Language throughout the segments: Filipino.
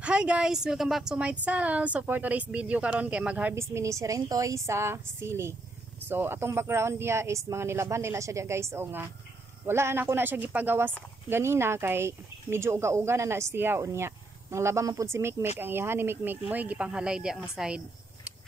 Hi guys, welcome back to my channel. So for today's video karon kay mag-harvest mini sirentoy sa sili. So atong background dia is mga nilaban din na siya dia guys o nga. Wala na ako na siya gipagawas ganina kay medyo uga-uga na siya unya. Nang laban man pud si Mikmik ang iyahan ni Mikmik moy gipanghalay dia nga side.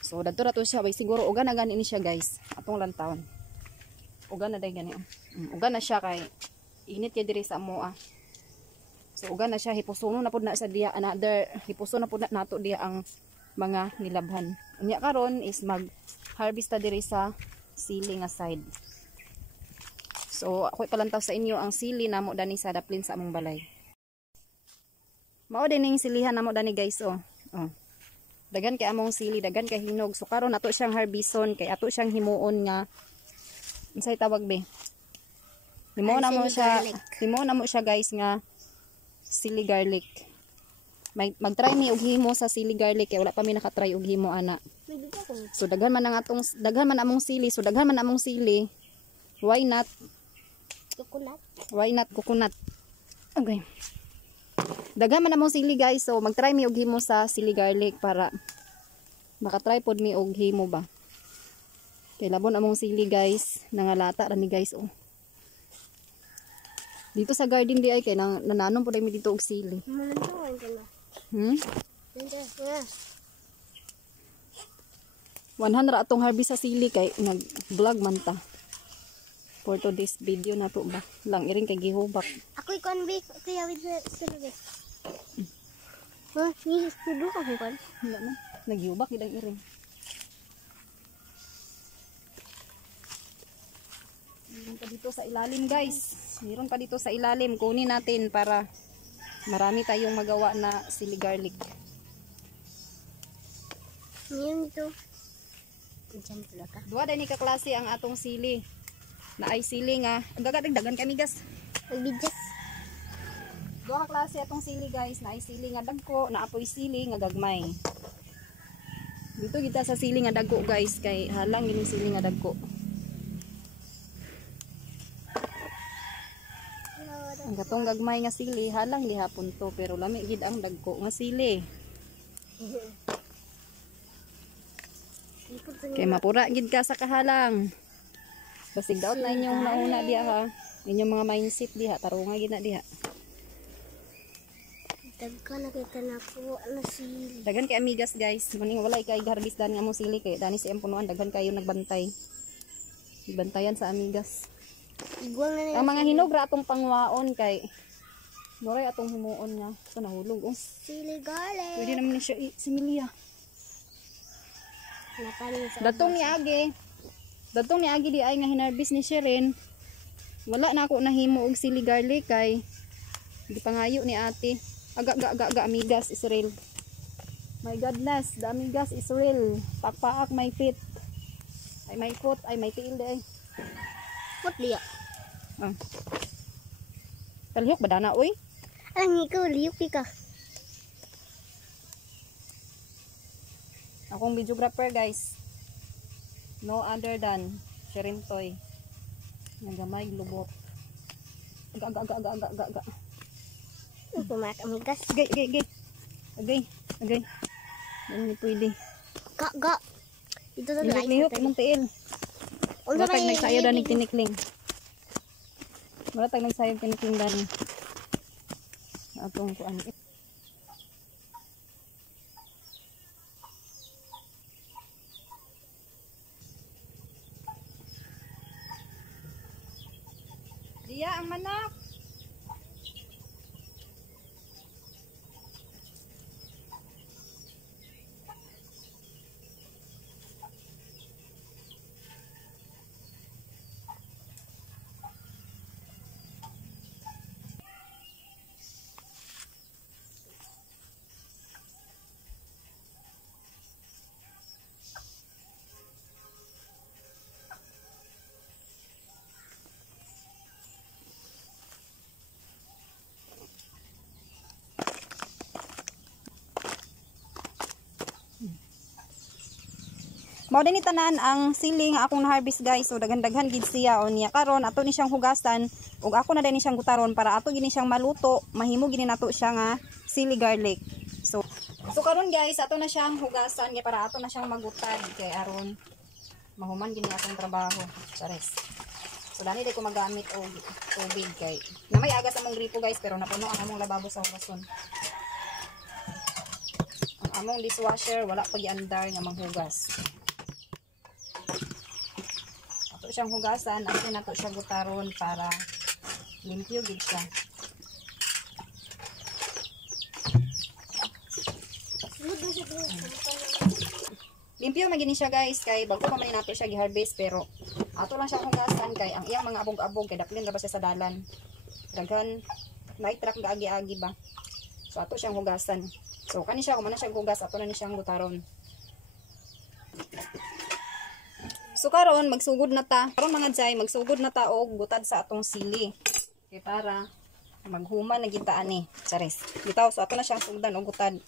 So dadto ra to siya way siguro uga na gani ni siya guys. Atong lantawon. Uga na day gani. Uga na siya kay init kay diri sa amoa. So uga na siya, hipusuno na pud na sa diya another, hipuso na pud na nato diya ang mga nilabhan. Unya karon is mag harvest ta diri sa sili nga side. So ako ipalantaw sa inyo ang sili namo dani sa daplin sa among balay. Mao din ning silihan namo dani guys oh. Dagan kay among sili, dagan kay hinog. So karon nato siyang harveston kay ato siyang himuon nga unsay tawag be? Himo na mo siya guys nga sili garlic. Mag-try mi og himo sa sili garlic kay wala pa mi nakatry og himo ana. So daghan man among sili, so daghan man among sili. Why not coconut? Why not coconut? Okay. Daghan man among sili guys, so mag-try mi og himo sa sili garlic para makatry pod mi og himo ba. Kay labon among sili guys, nangalata ra ni guys oh. Dito sa garden di ay kay nananom po mi dito og sili. 100 atong harvest sa sili kay nag-vlog man ta. For today's video na to ba. Lang iring kay gihubak. Ako ikon bi, kaya with sili. Ni studio ka kon. Wala na. Naghubak gid ang iring. Meron pa dito sa ilalim guys. Meron pa dito sa ilalim. Kunin natin para marami tayong magawa na sili garlic. Ngayon ito. Diyan pala ka. Duwa din ka klase ang atong sili. Na ay sili nga. Ang dagan kami gas. Magbidjas. Duwa ka klase atong sili guys. Na ay sili nga dagko. Na apoy sili nga gagmay. Dito kita sa sili nga dagko guys. Kay halang gining sili nga dagko. Ang gatong gagmay nga sili halang gihapon to pero lami gid ang dagko nga sili. Kay mapura gid ka sa kahalang. Basig daot na inyong nauna diha ha. Inyong mga mindset diha tarunga gid na diha. Dagkan nakita na ko na sili. Dagan kay amigas guys. Muning walay kay harvest dan nga mo sili kay dani si punuan daghan kayo nagbantay. Bantayan sa amigas. Ang mga hinog ra atong pangwaon kay moray atong himuon nga sa nahulog oh. Sili garlic. Pwede naman ni siya similia. Datong ni agi di ay nga hinarbis ni Sherin. Wala na ako nahimo og sili garlic kay gipangayo ni ate. Aga amigas Israel. My goodness, the amigas Israel. Pakpaak my feet. Ay my foot, ay my tail day. Put dia. Talhok ba dana oy? Ang ikaw liyok ka. Akong videographer guys. No other than Sirintoy. Nagamay lubot. Aga. Pumak amigas. Agay. Hindi pwede. Ga. Ito to light. Lihok imong tiil. Wala tag nagsayo danig tinikling. Wala tag nagsayo tinikling dani. Atong kuan. Diya ang manok. Mao din tanan ang sili nga akong harvest guys. So daghan-daghan gid siya o niya karon ato ni siyang hugasan ug ako na din ni siyang gutaron para ato gini siyang maluto, mahimo gini nato siya nga sili garlic. So karon guys, ato na siyang hugasan kay para ato na siyang magutad kay aron mahuman gini akong trabaho. Chares. So dani di ko magamit og tubig kay na may agas among gripo guys pero napuno ang among lababo sa hugason. Ang among dishwasher wala pa giandar nga manghugas. Ato siyang hugasan, ato na to siya gutaron para limpyo gid siya. Limpyo magini siya guys kay bago pa man nato siya gi-harvest pero ato lang siya hugasan kay ang iyang mga abog-abog kay daplin ra ba siya sa dalan. Daghan night truck gaagi-agi ba. So ato siyang hugasan. So kani siya kumana siya hugas ato na ni siyang gutaron. So karon magsugod na ta. Karon mga jay magsugod na ta og gutad sa atong sili. Kay para maghuman na kita ani. Charis. Bitaw so ato na siyang sugdan og gutad.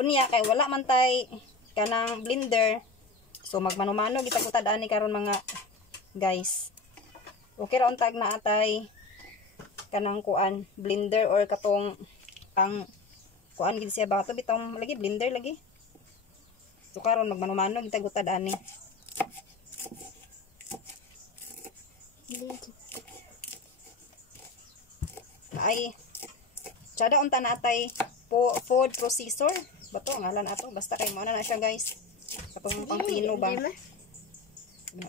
Unya kay wala man tay kanang blender. So magmano-mano kita gutad ani karon mga guys. Okay ra untag na atay kanang kuan blender or katong ang kuan gid siya ba to bitaw lagi blender lagi. So karon magmano-mano kita gutad ani. Ay tsada unta na atay food processor bato ngalan ato basta kay mo na siya guys katong pangpino ba na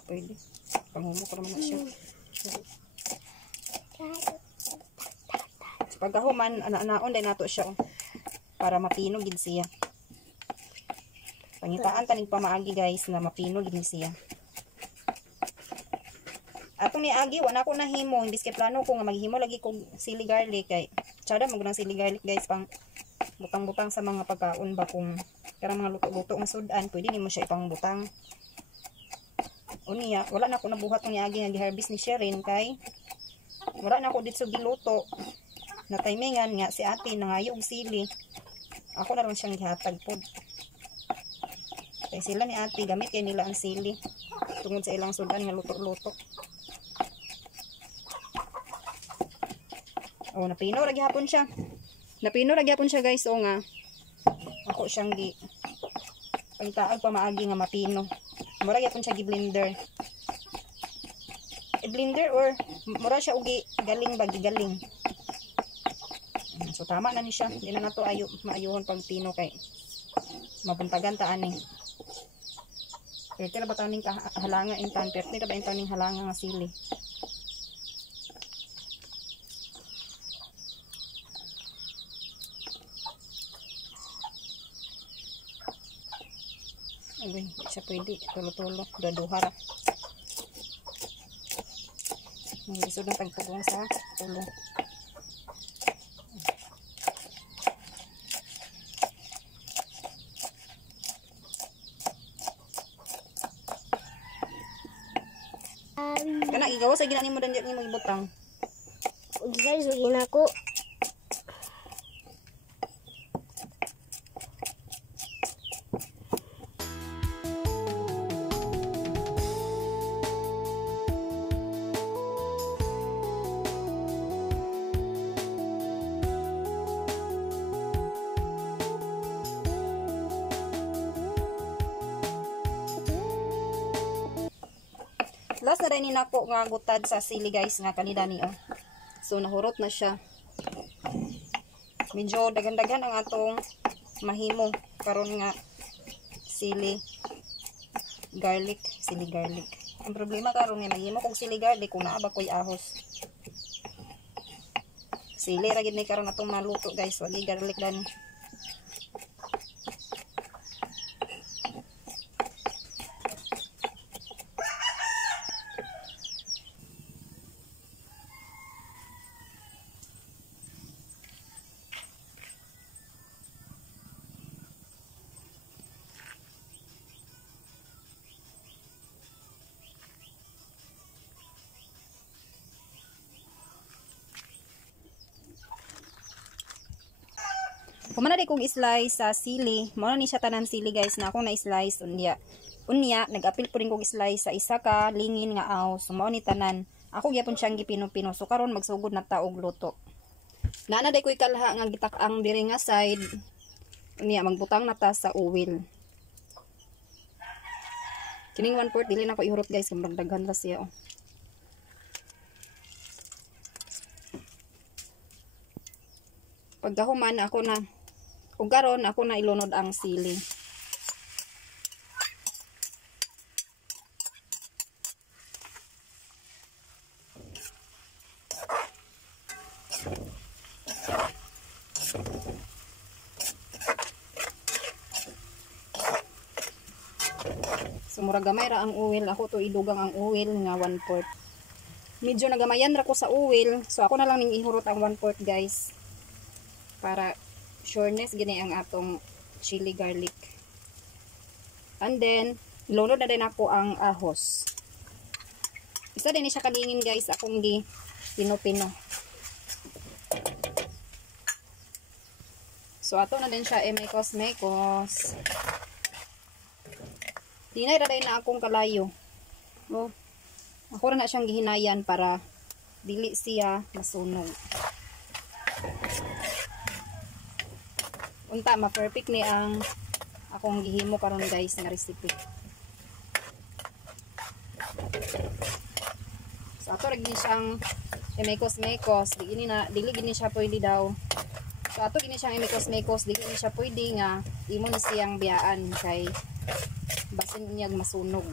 pwede panghumo ko naman na siya pagkahuman anaon din nato siya para mapino gid siya pangitaan tanig pamaagi guys na mapino gid siya atong ni agi wala ko nahimo imbis kay plano ko nga maghimo lagi kog sili garlic kay tsada magunang sili garlic guys pang butang-butang sa mga pagkaon ba kung karang mga luto-luto nga sudan pwede nimo siya ipang butang unya wala na ko nabuhat ng agi nga gi-harvest ni Sherin kay wala na ko dito giluto na timingan nga si ate nangayo og sili ako na ron siyang gihatag pod kay sila ni ate gamit kay nila ang sili tungod sa ilang sudan nga luto-luto. Oh napino ra gihapon siya. Napino ra gyapon siya guys o nga ako siyang gi pangtaag pa maagi nga mapino. Mura gyapon siya gi-blender. I-blender or mura siya ugi galing bagi galing. So tama na ni siya. Di na nato ayo maayuhon pag pino kay mabuntagan ta ani. Pero ba taning halanga intan pero ba intan ning halanga nga sili. Ay, siya pwede. Tulo-tulo. Daduhara. Nalisod ng tagpugong sa tulo. Kana igawa sa ginani mo dandiyan mo ibutang. Guys, lagi na ako. Last na rin nako nga gutad sa sili guys nga kanina ni oh. So nahurot na siya. Medyo dagan-dagan ang atong mahimo karon nga sili garlic. Ang problema karon nga mahimo kog sili garlic kung naa ba koy ahos. Sili ra gid ni karon atong maluto guys, wagi garlic dan. Kumana di kong slice sa sili. Muna ni siya tanan sili guys na akong na-slice. Unya, nag-apil po rin kong slice sa isa ka lingin nga aw. So mao ni tanan. Ako gyapon siyang gipino-pino. So karon magsugod na ta og luto. Naana day ko'y kalha nga gitak-ang diri nga side. Niya magbutang na ta sa oil. Kining 1/4 dili na ko ihurot guys, kung daghan ra siya oh. Pagkahuman ako na ug karon ako na ilunod ang sili. So mura gamay ra ang oil, ako to idugang ang oil nga 1/4. Medyo nagamayan ra ko sa oil, so ako na lang ning ihurot ang 1/4 guys. Para sureness gini ang atong chili garlic. And then ilunod na din ako ang ahos. Isa din siya kalingin guys, akong gi pino-pino. So ato na din siya mekos-mekos. Dinay ra na akong kalayo. Oh. Ako ra na siyang gihinayan para dili siya masunog. Unta ma-perfect ni ang akong gihimo karon guys nga recipe. So ato ra gid siyang mekos-mekos, dili gini siya pwede daw. So ato gini siyang mekos-mekos, dili siya pwede nga imo ni siyang biyaan kay basin niyang masunog.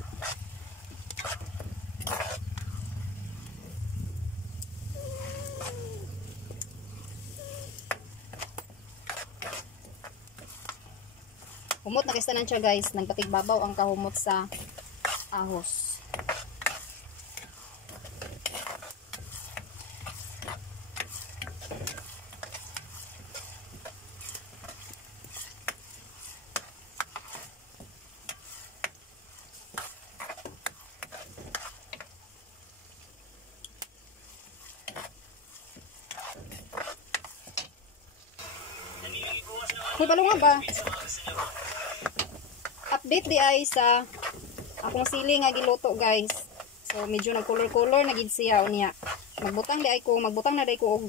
Humot na kistanan siya guys, nagpatigbabaw ang kahumot sa ahos. Hoy, balunga ba? Update di ay sa akong sili nga giluto guys. So medyo nag-color-color na gid siya unya. Magbutang na day ko og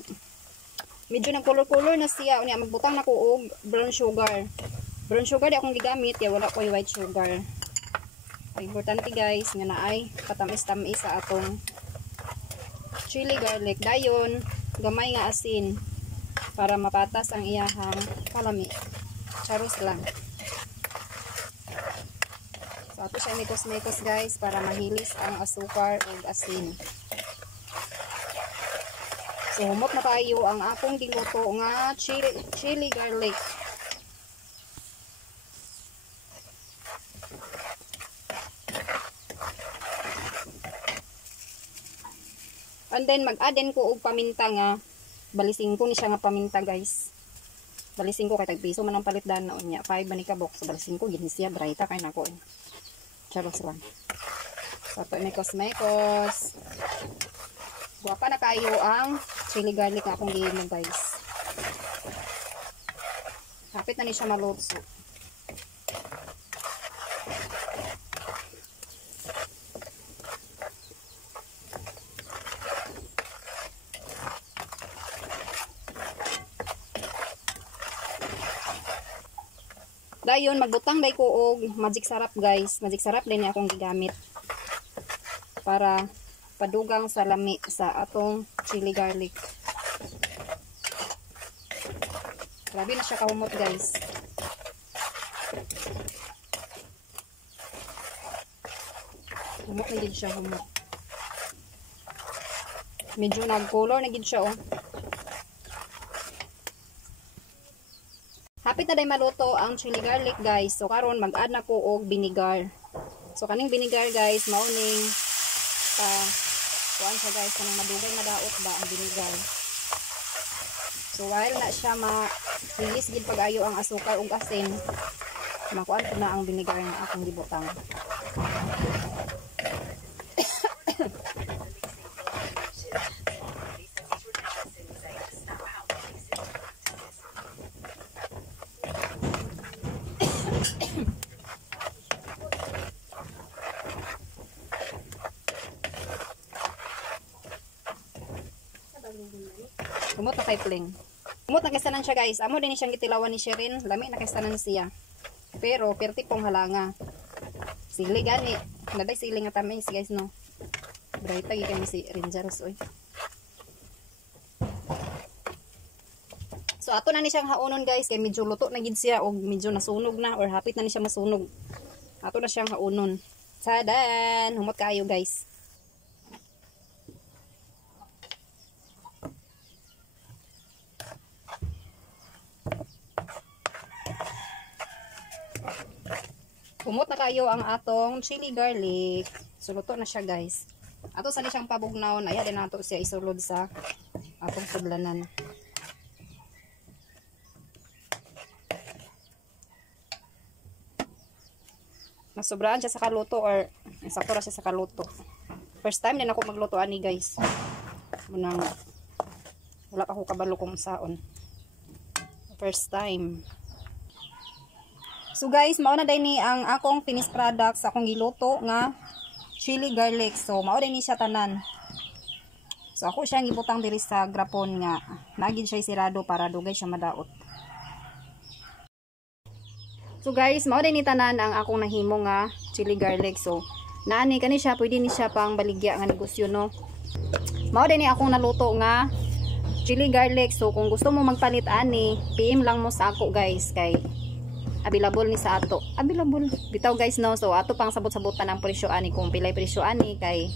medyo nag-color-color na siya unya, magbutang na ko og brown sugar. Brown sugar di akong gigamit, ya wala ko white sugar. Importante guys nga naay patamis-tamis sa atong chili garlic. Dayon gamay nga asin para mapatas ang iyahang kalami. Charos lang. So ato siya mikos-mikos guys para mahilis ang asukar ug asin. So humot na kayo ang akong giluto nga chili garlic. And then mag-add ko og paminta nga balising ko ni siya nga paminta guys. Balising ko kay tag piso man ang palitdan na unya. 5 ba ni kabok sa balising ko gini siya brighta kay nako. Charos lang. So ito mekos-mekos. Guwapa na kayo ang chili garlic nga akong gihimo guys. Kapit na ni siya malutso. Dayon magbutang day ko og magic sarap guys. Magic sarap din akong gigamit para padugang sa lami sa atong chili garlic. Grabe na siya kahumot guys. Humot na gid siya, humot. Medyo nag-color na gid siya oh. Hapit na day maluto ang chili garlic guys. So karon mag-add na ko og vinegar. So kaning vinegar guys, mauning kuan siya guys, kanang madugay madaot ba ang vinegar. So while na siya ma-release gid pag-ayo ang asukar ug asin, makuan ko na ang vinegar nga akong gibutang. Humot na kay pling. Umot na kastanan siya guys. Amo din siyang gitilawan ni Sherin. Lami na kastanan siya. Pero perti pong halanga. Sili gani. Naday sili nga tamis guys no. Bright lagi kami si Rangers oy. So ato na ni siyang haunon guys kay medyo luto na gid siya o medyo nasunog na or hapit na ni siya masunog. Ato na siyang haunon. Sadan, humot kayo guys. Humot na kayo ang atong chili garlic. So luto na siya guys. Ato sa siyang pabugnaw na din nato siya isulod sa atong sudlanan. Nasobraan siya sa kaluto or sakto ra siya sa kaluto. First time din ako magluto ani guys. Munang wala pa ako kabalo kung saon. First time. So guys, mao na din ni ang akong finished product sa akong giluto nga chili garlic. So mao din ni siya tanan. So ako siyang gibutang diri sa grapon nga nagid siya sirado para dugay siya madaot. So guys, mao din ni tanan ang akong nahimo nga chili garlic. So naani kani siya, pwede ni siya pang baligya nga negosyo no. Mao din ni akong naluto nga chili garlic. So kung gusto mo magpalit ani, PM lang mo sa ako guys kay available ni sa ato. Available. Bitaw guys no. So ato pang sabot-sabotan ang presyo ani kung pilay presyo ani kay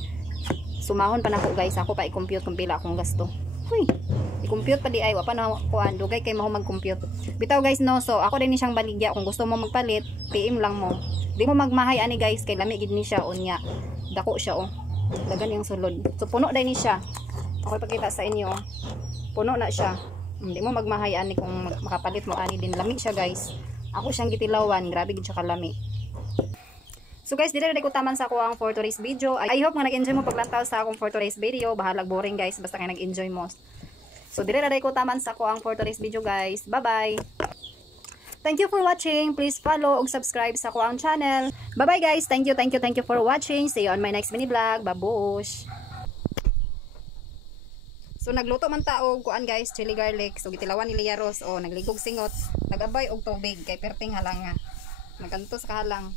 sumahon pa nako guys. Ako pa i-compute kung pila akong gasto. Huy. I-compute pa di ay wa pa na kuan dugay kay mao mag-compute. Bitaw guys no. So ako din ni siyang baligya kung gusto mo magpalit, PM lang mo. Di mo magmahay ani guys kay lami gid ni siya unya. Dako siya oh. Dagan yung sulod. So puno dai ni siya. Ako ipakita sa inyo oh. Puno na siya. Di mo magmahay ani kung makapalit mo ani din lami siya guys. Ako siyang gitilawan, grabe gid siya kalami. So guys, dito na ko taman sa ako ang for today's video. I hope nga nag-enjoy mo paglantaw sa akong for today's video. Bahalag boring guys, basta kay nag-enjoy mo. So dito na ko taman sa ako ang for today's video guys. Bye-bye. Thank you for watching. Please follow ug subscribe sa ako ang channel. Bye-bye guys. Thank you for watching. See you on my next mini vlog. Babush. So nagluto man ta og kuan guys, chili garlic. So gitilawan ni Liaros o nagligog singot, nagabay og tubig kay perting halanga. Nagantos ka halang.